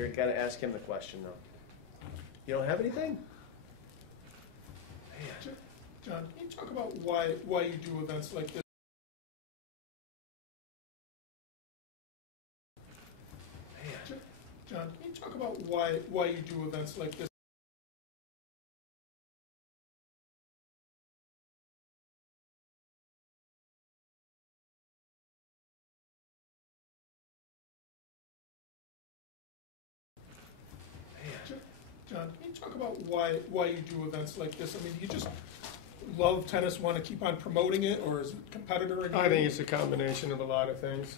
You're got to ask him the question, though. You don't have anything? Man. John, can you talk about why you do events like this? Man. John, can you talk about why you do events like this? John, can you talk about why you do events like this? I mean, do you just love tennis, want to keep on promoting it, or is it competitor in you? I think it's a combination of a lot of things.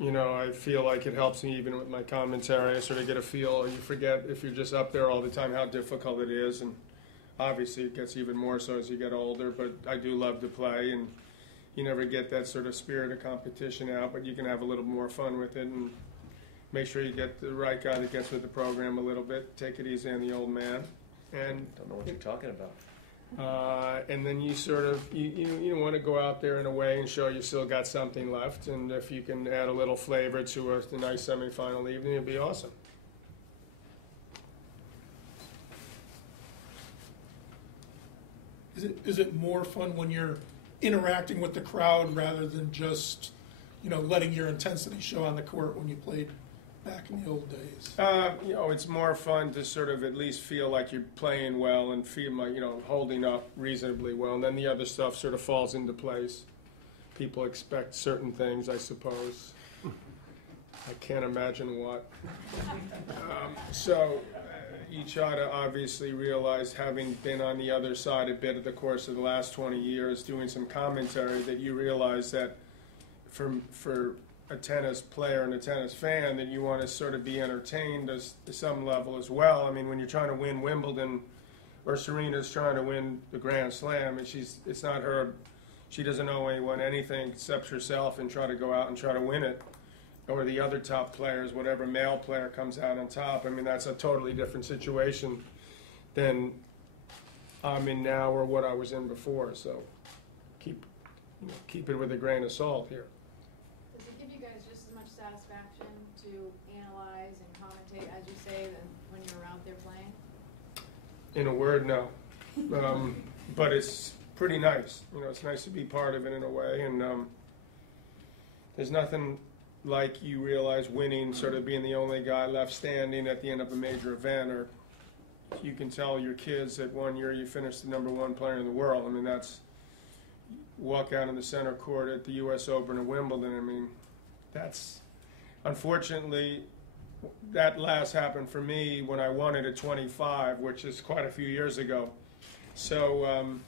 You know, I feel like it helps me even with my commentary. I sort of get a feel. You forget if you're just up there all the time how difficult it is, and obviously it gets even more so as you get older. But I do love to play, and you never get that sort of spirit of competition out, but you can have a little more fun with it and make sure you get the right guy that gets with the program a little bit. Take it easy on the old man. And Don't know what you're talking about. and then you sort of, you want to go out there in a way and show you still got something left. And if you can add a little flavor to a nice semifinal evening, it'd be awesome. Is it more fun when you're interacting with the crowd rather than just, letting your intensity show on the court when you played back in the old days? It's more fun to sort of at least feel like you're playing well and feel like, holding up reasonably well. And then the other stuff sort of falls into place. People expect certain things, I suppose. I can't imagine what. You try to obviously realize, having been on the other side a bit of the course of the last 20 years, doing some commentary, that you realize that for a tennis player and a tennis fan, that you want to sort of be entertained to some level as well. I mean, when you're trying to win Wimbledon, or Serena's trying to win the Grand Slam, and it's not her, she doesn't owe anyone anything except herself, and try to go out and try to win it. Or the other top players, whatever male player comes out on top. I mean, that's a totally different situation than I'm in now or what I was in before. So keep it with a grain of salt here. Does it give you guys just as much satisfaction to analyze and commentate, as you say, than when you're out there playing? In a word, no. But it's pretty nice. It's nice to be part of it in a way. And there's nothing like you realize winning, sort of being the only guy left standing at the end of a major event, or you can tell your kids that one year you finished the #1 player in the world. I mean, that's walk out in the center court at the U.S. Open or Wimbledon. I mean, that's unfortunately that last happened for me when I won it at 25, which is quite a few years ago. So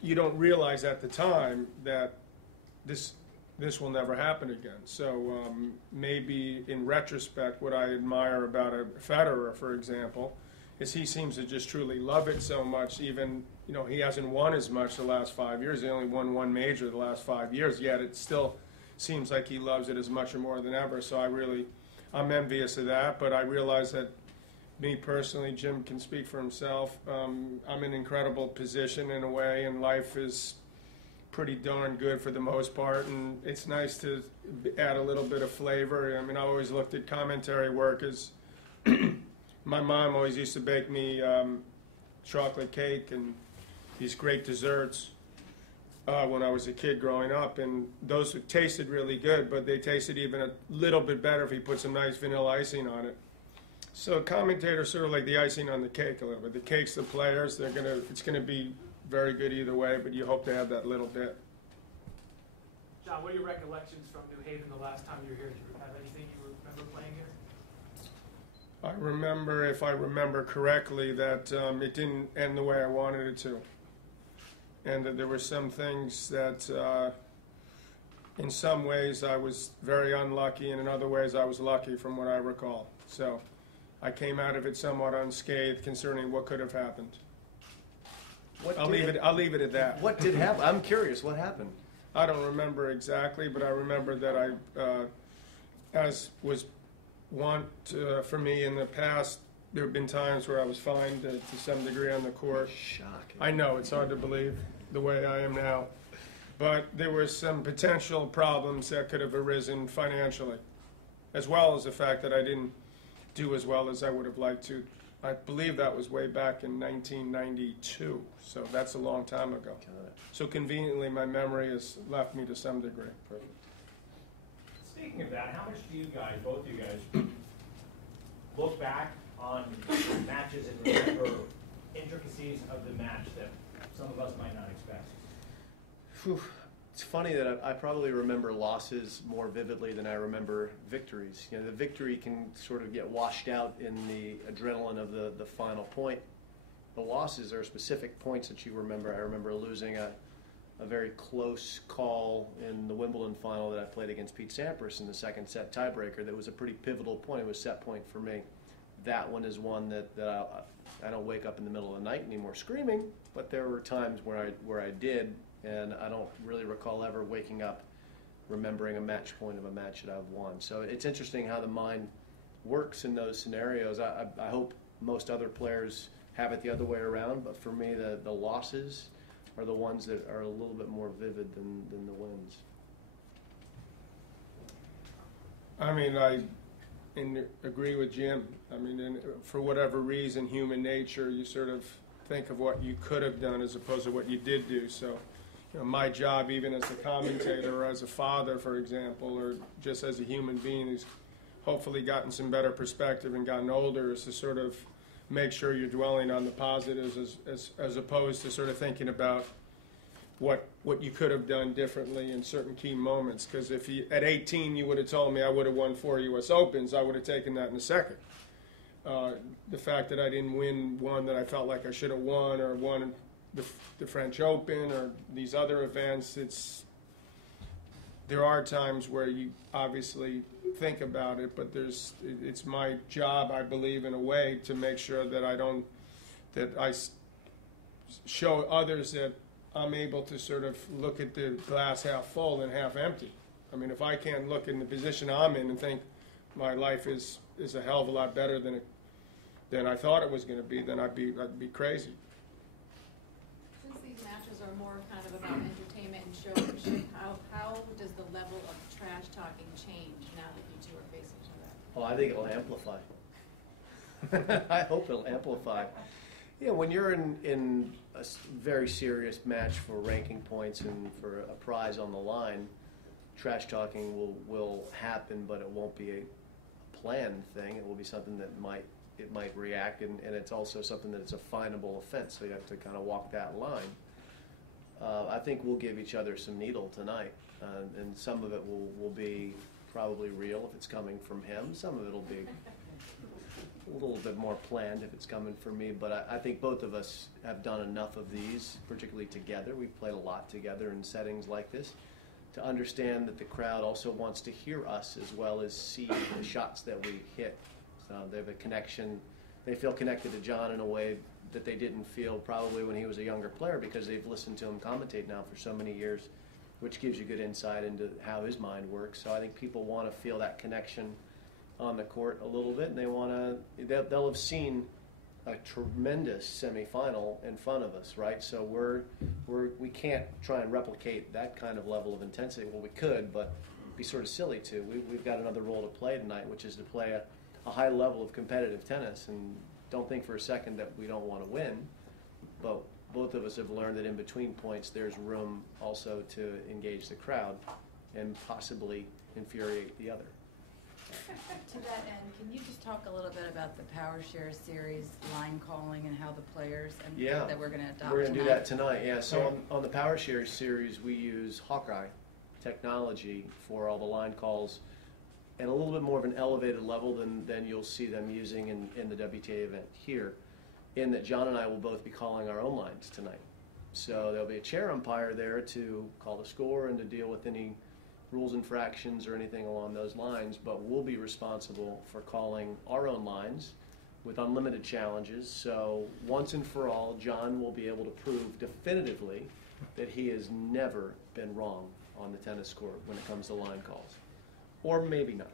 you don't realize at the time that this will never happen again. So maybe in retrospect, what I admire about a Federer, for example, is he seems to just truly love it so much. Even, he hasn't won as much the last 5 years. He only won one major the last 5 years, yet it still seems like he loves it as much or more than ever. So I'm envious of that, but I realize that me personally, Jim can speak for himself, I'm in an incredible position in a way, and life is pretty darn good for the most part, and it's nice to add a little bit of flavor. I mean, I always looked at commentary work as my mom always used to bake me chocolate cake and these great desserts when I was a kid growing up, and those tasted really good, but they tasted even a little bit better if you put some nice vanilla icing on it. So commentators sort of like the icing on the cake a little bit. The cake's the players, it's gonna be very good either way, but you hope to have that little bit. John, what are your recollections from New Haven the last time you were here? Do you have anything you remember playing here? I remember, if I remember correctly, that it didn't end the way I wanted it to. And that there were some things that in some ways I was very unlucky, and in other ways I was lucky from what I recall. So I came out of it somewhat unscathed concerning what could have happened. I'll leave it at that. What did happen? I'm curious. What happened? I don't remember exactly, but I remember that I, as was wont for me in the past, there have been times where I was fined to some degree on the court. Shocking. I know, it's hard to believe the way I am now. But there were some potential problems that could have arisen financially, as well as the fact that I didn't do as well as I would have liked to. I believe that was way back in 1992, so that's a long time ago. Got it. So conveniently, my memory has left me to some degree. Perfect. Speaking of that, how much do you guys, both you guys, look back on matches and remember intricacies of the match that some of us might not expect? Whew. It's funny that I probably remember losses more vividly than I remember victories. You know, the victory can sort of get washed out in the adrenaline of the final point. The losses are specific points that you remember. I remember losing a very close call in the Wimbledon final that I played against Pete Sampras in the second set tiebreaker. That was a pretty pivotal point. It was set point for me. That one is one that I don't wake up in the middle of the night anymore screaming, but there were times where I did. And I don't really recall ever waking up remembering a match point of a match that I've won. So it's interesting how the mind works in those scenarios. I hope most other players have it the other way around, but for me, the losses are the ones that are a little bit more vivid than the wins. I mean, I agree with Jim. I mean, for whatever reason, human nature, you sort of think of what you could have done as opposed to what you did do. So, you know, my job, even as a commentator or as a father, for example, or just as a human being who's hopefully gotten some better perspective and gotten older, is to sort of make sure you're dwelling on the positives as opposed to sort of thinking about what you could have done differently in certain key moments. Because if at 18 you would have told me I would have won 4 U.S. Opens, I would have taken that in a second. The fact that I didn't win one that I felt like I should have won, or won the French Open or these other events, there are times where you obviously think about it, but it's my job, I believe, in a way, to make sure that I show others that I'm able to sort of look at the glass half full and half empty. I mean, if I can't look in the position I'm in and think my life is a hell of a lot better than I thought it was going to be, then I'd be crazy. Since these matches are more kind of about entertainment and showmanship, how does the level of trash talking change now that you two are facing each other? Oh, I think it'll amplify. I hope it'll amplify. Yeah, when you're in a very serious match for ranking points and for a prize on the line, trash talking will happen, but it won't be a planned thing. It will be something that might react, and it's also something that it's a finable offense, so you have to kind of walk that line. I think we'll give each other some needle tonight, and some of it will be probably real if it's coming from him. Some of it will be a little bit more planned if it's coming from me, but I think both of us have done enough of these, particularly together. We've played a lot together in settings like this, to understand that the crowd also wants to hear us as well as see the shots that we hit. So they have a connection. They feel connected to John in a way that they didn't feel probably when he was a younger player, because they've listened to him commentate now for so many years, which gives you good insight into how his mind works. So I think people want to feel that connection on the court a little bit, and they'll have seen a tremendous semifinal in front of us, right? So we can't try and replicate that kind of level of intensity. Well, we could, but it'd be sort of silly to. We've got another role to play tonight, which is to play a high level of competitive tennis, and don't think for a second that we don't want to win, but both of us have learned that in between points there's room also to engage the crowd and possibly infuriate the other. To that end, can you just talk a little bit about the Power Share Series line calling and how the players that we're going to adopt We're going to do tonight? that tonight, yeah. So on the Power Share Series, we use Hawkeye technology for all the line calls, and a little bit more of an elevated level than you'll see them using in the WTA event here, in that John and I will both be calling our own lines tonight. So there'll be a chair umpire there to call the score and to deal with any rules infractions or anything along those lines, but we'll be responsible for calling our own lines with unlimited challenges. So once and for all, John will be able to prove definitively that he has never been wrong on the tennis court when it comes to line calls. Or maybe not.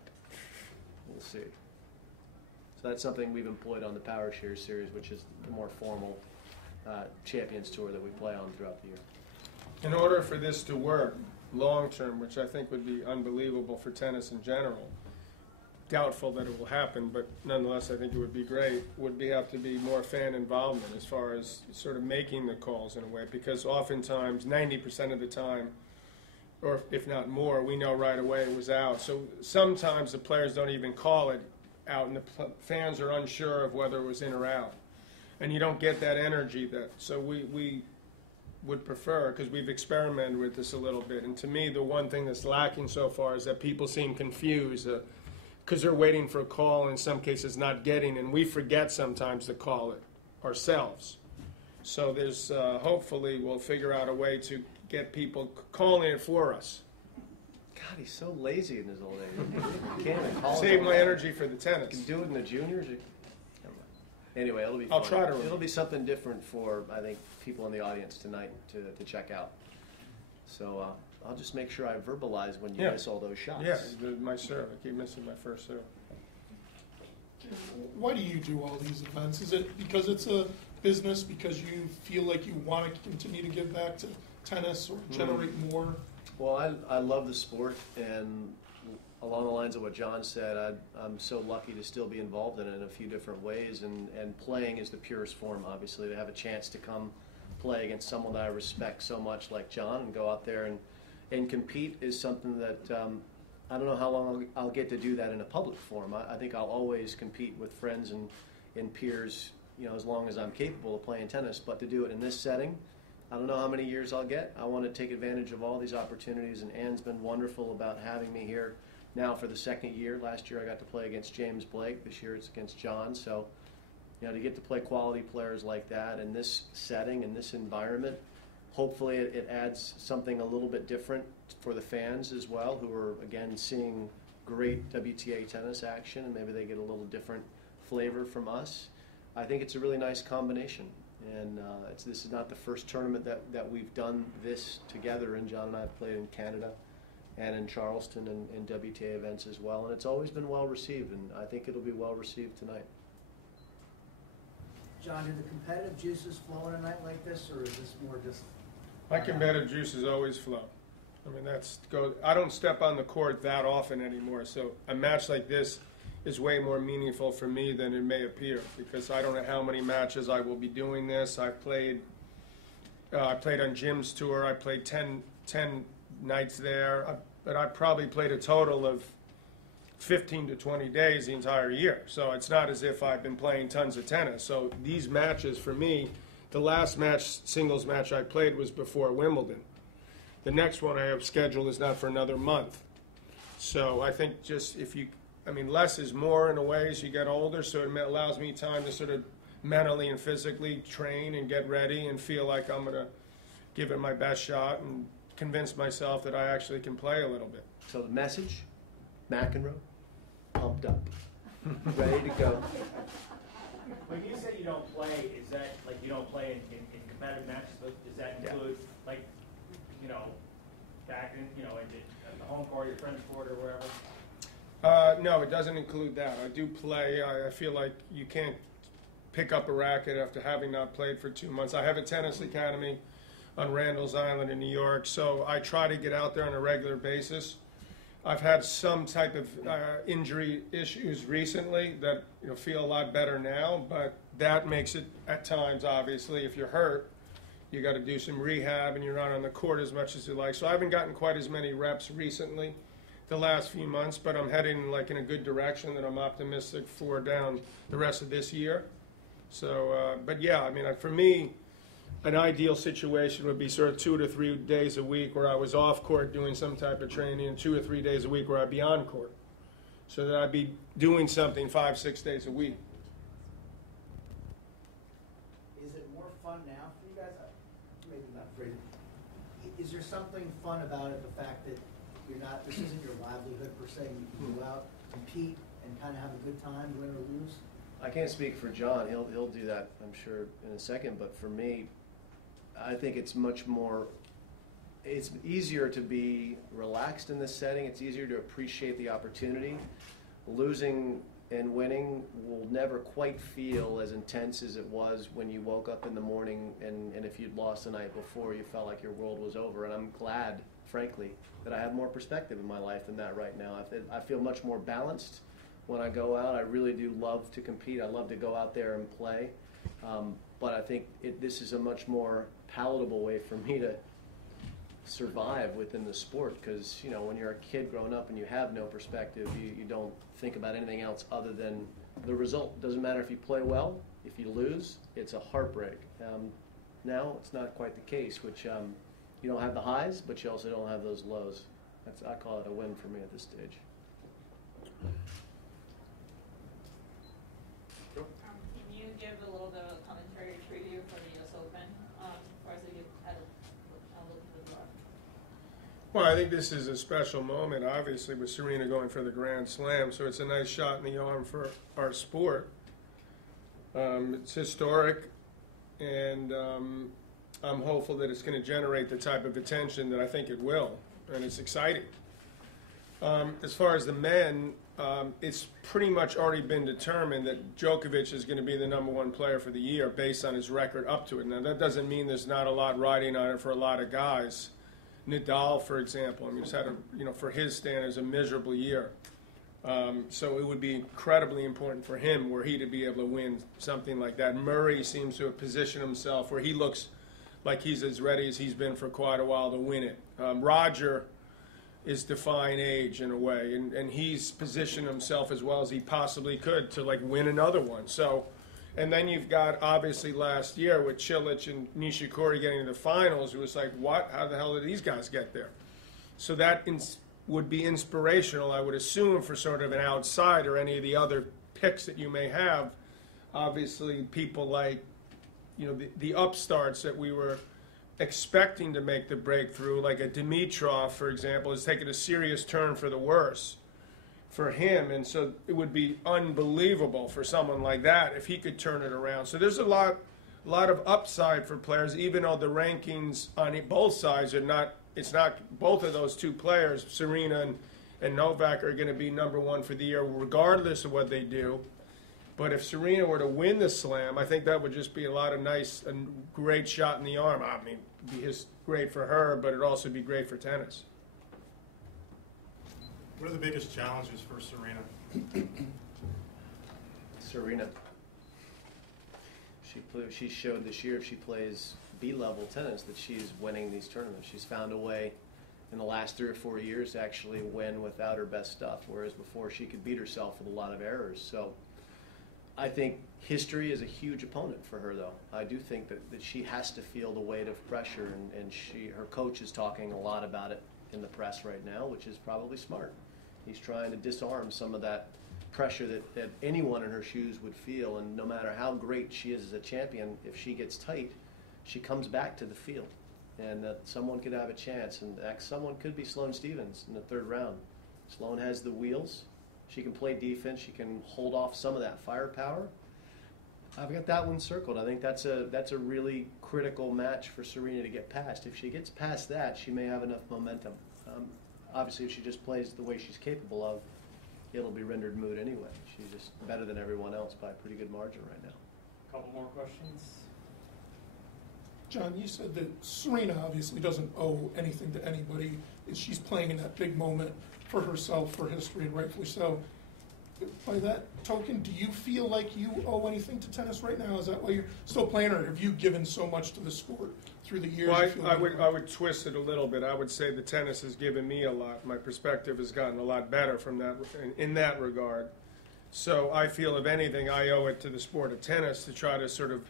We'll see. So that's something we've employed on the Power Share Series, which is the more formal Champions Tour that we play on throughout the year. In order for this to work long term, which I think would be unbelievable for tennis in general, doubtful that it will happen, but nonetheless, I think it would be great, have to be more fan involvement as far as sort of making the calls in a way, because oftentimes, 90% of the time, or if not more, we know right away it was out. So sometimes the players don't even call it out, and the fans are unsure of whether it was in or out. And you don't get that energy so we would prefer, because we've experimented with this a little bit. And to me, the one thing that's lacking so far is that people seem confused because they're waiting for a call, and in some cases not getting, and we forget sometimes to call it ourselves. So there's hopefully we'll figure out a way to get people calling it for us. God, he's so lazy in his old age. He can't even call Save it. my energy for the You tennis. can do it in the juniors. Anyway, it'll be fun. I'll try to It'll be something different for, I think, people in the audience tonight to check out. So I'll just make sure I verbalize when you Yeah. miss all those shots. Yeah, my serve. I keep missing my first serve. Why do you do all these events? Is it because it's a business, because you feel like you want to continue to give back to tennis or generate more? Well, I love the sport, and along the lines of what John said, I'm so lucky to still be involved in it in a few different ways, and playing is the purest form, obviously, to have a chance to come play against someone that I respect so much like John and go out there and compete is something that I don't know how long I'll get to do that in a public forum. I think I'll always compete with friends and peers, as long as I'm capable of playing tennis, but to do it in this setting, I don't know how many years I'll get. I want to take advantage of all these opportunities, and Ann's been wonderful about having me here now for the second year. Last year I got to play against James Blake. This year it's against John. So, to get to play quality players like that in this setting, in this environment, hopefully it adds something a little bit different for the fans as well, who are, again, seeing great WTA tennis action, and maybe they get a little different flavor from us. I think it's a really nice combination. And this is not the first tournament that we've done this together, and John and I have played in Canada and in Charleston and WTA events as well, and it's always been well received, and I think it'll be well received tonight. John, do the competitive juices flow in a night like this, or is this more just... My competitive juices always flow. I mean, I don't step on the court that often anymore, so a match like this is way more meaningful for me than it may appear, because I don't know how many matches I will be doing this. I played on Jim's tour. I played 10 nights there, but I probably played a total of 15 to 20 days the entire year. So it's not as if I've been playing tons of tennis. So these matches, for me, the last singles match I played was before Wimbledon. The next one I have scheduled is not for another month. So I think less is more in a way as you get older, so it allows me time to sort of mentally and physically train and get ready and feel like I'm going to give it my best shot and convince myself that I actually can play a little bit. So the message, McEnroe, pumped up, ready to go. When you say you don't play, is that like you don't play in competitive matches? But does that include back in at the home court, your friend's court, or wherever? No, it doesn't include that. I do play. I feel like you can't pick up a racket after having not played for 2 months. I have a tennis academy on Randall's Island in New York, so I try to get out there on a regular basis. I've had some type of injury issues recently that feel a lot better now, but that makes it at times, obviously, if you're hurt, you got to do some rehab and you're not on the court as much as you like. So I haven't gotten quite as many reps recently the last few months, but I'm heading in a good direction that I'm optimistic for down the rest of this year. So, but yeah, for me, an ideal situation would be sort of 2 to 3 days a week where I was off court doing some type of training, and 2 or 3 days a week where I'd be on court, so that I'd be doing something 5-6 days a week. Is it more fun now for you guys? Maybe not for you. Is there something fun about it, the fact that this isn't your livelihood per se, you can go out, compete, and kind of have a good time, win or lose? I can't speak for John. He'll do that, I'm sure, in a second. But for me, I think it's easier to be relaxed in this setting. It's easier to appreciate the opportunity. Losing and winning will never quite feel as intense as it was when you woke up in the morning and if you'd lost the night before, you felt like your world was over. And I'm glad, frankly, that I have more perspective in my life than that right now. I feel much more balanced. when I go out. I really do love to compete. I love to go out there and play. But I think this is a much more palatable way for me to survive within the sport, because when you're a kid growing up and you have no perspective, you don't think about anything else other than the result. Doesn't matter if you play well. If you lose, it's a heartbreak. Now it's not quite the case, which you don't have the highs, but you also don't have those lows. I call it a win for me at this stage. Can you give a little bit of a commentary or preview for the US Open, for us that you've had a look at the draw? Well, I think this is a special moment, obviously, with Serena going for the Grand Slam, so it's a nice shot in the arm for our sport. It's historic, and I'm hopeful that it's going to generate the type of attention that I think it will, and it's exciting. As far as the men, it's pretty much already been determined that Djokovic is going to be the #1 player for the year based on his record up to it. Now, that doesn't mean there's not a lot riding on it for a lot of guys. Nadal, for example, he's had for his standards, a miserable year. So it would be incredibly important for him were he to be able to win something like that. Murray seems to have positioned himself where he looks like he's as ready as he's been for quite a while to win it. Roger is defying age in a way, and he's positioned himself as well as he possibly could to win another one. So, and then you've got obviously last year with Cilic and Nishikori getting to the finals. It was like, what? How the hell did these guys get there? So that would be inspirational, I would assume, for sort of an outsider, any of the other picks that you may have. Obviously, people like, the upstarts that we were expecting to make the breakthrough, like a Dimitrov, for example, has taken a serious turn for the worse for him. And so it would be unbelievable for someone like that if he could turn it around. So there's a lot of upside for players, even though the rankings on both sides are not. It's not both of those two players, Serena and Novak, are going to be #1 for the year regardless of what they do. But if Serena were to win the Slam, I think that would just be a lot of nice and great shot in the arm. I mean, it'd be great for her, but it'd also be great for tennis. What are the biggest challenges for Serena? Serena. She showed this year if she plays B-level tennis that she's winning these tournaments. She's found a way in the last 3 or 4 years to actually win without her best stuff, whereas before she could beat herself with a lot of errors. So I think history is a huge opponent for her, though. I do think that she has to feel the weight of pressure, and her coach is talking a lot about it in the press right now, which is probably smart. He's trying to disarm some of that pressure that anyone in her shoes would feel, and no matter how great she is as a champion, if she gets tight, she comes back to the field, and that someone could have a chance, and that someone could be Sloane Stephens in the 3rd round. Sloane has the wheels. She can play defense. She can hold off some of that firepower. I've got that one circled. I think that's a really critical match for Serena to get past. If she gets past that, she may have enough momentum. Obviously, if she just plays the way she's capable of, it'll be rendered moot anyway. She's just better than everyone else by a pretty good margin right now. Couple more questions. John, you said that Serena obviously doesn't owe anything to anybody. She's playing in that big moment for herself, for history, and rightfully so. By that token, do you feel like you owe anything to tennis right now? Is that why you're still playing, or have you given so much to the sport through the years? Well, I would twist it a little bit. I would say the tennis has given me a lot. My perspective has gotten a lot better from that in that regard. So I feel, if anything, I owe it to the sport of tennis to try to sort of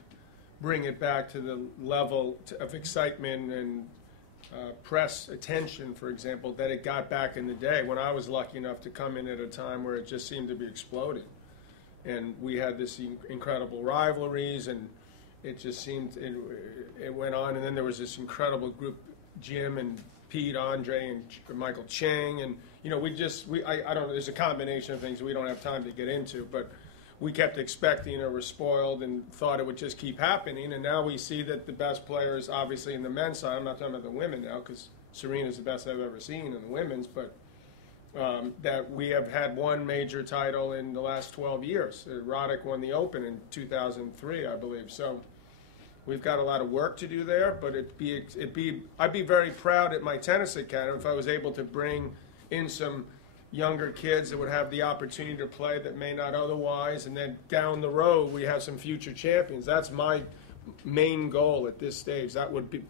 bring it back to the level of excitement and press attention, for example, that it got back in the day when I was lucky enough to come in at a time where it just seemed to be exploding. And we had this incredible rivalries, and it just seemed, it went on. And then there was this incredible group, Jim and Pete, Andre, and Michael Chang. And, I don't know, there's a combination of things we don't have time to get into, but we kept expecting or were spoiled and thought it would just keep happening. And now we see that the best players, obviously in the men's side, I'm not talking about the women now because Serena's the best I've ever seen in the women's, but that we have had one major title in the last 12 years. Roddick won the Open in 2003, I believe. So we've got a lot of work to do there, but I'd be very proud at my tennis academy if I was able to bring in some younger kids that would have the opportunity to play that may not otherwise, and then down the road we have some future champions. That's my main goal at this stage. That would be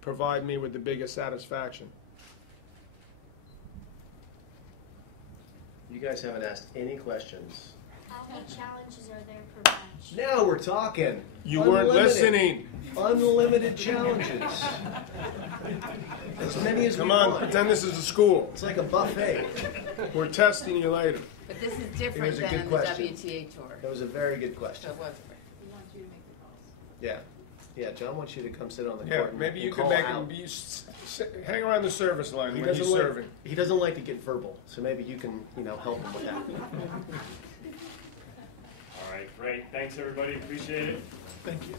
provide me with the biggest satisfaction. You guys haven't asked any questions. How many challenges are there per match? Now we're talking. You weren't listening. Unlimited challenges. As many as Come we on, want. pretend this is a school. It's like a buffet. We're testing you later. But this is It different was a than good in the question. WTA tour. That was a very good question. So it was. We want you to make the calls. Yeah. Yeah, John wants you to come sit on the Yeah, court and maybe you and could call make out. him hang around the service line He when he's doesn't like, serving. he doesn't like to get verbal, so maybe you can, help him with that. All right, great. Thanks, everybody. Appreciate it. Thank you.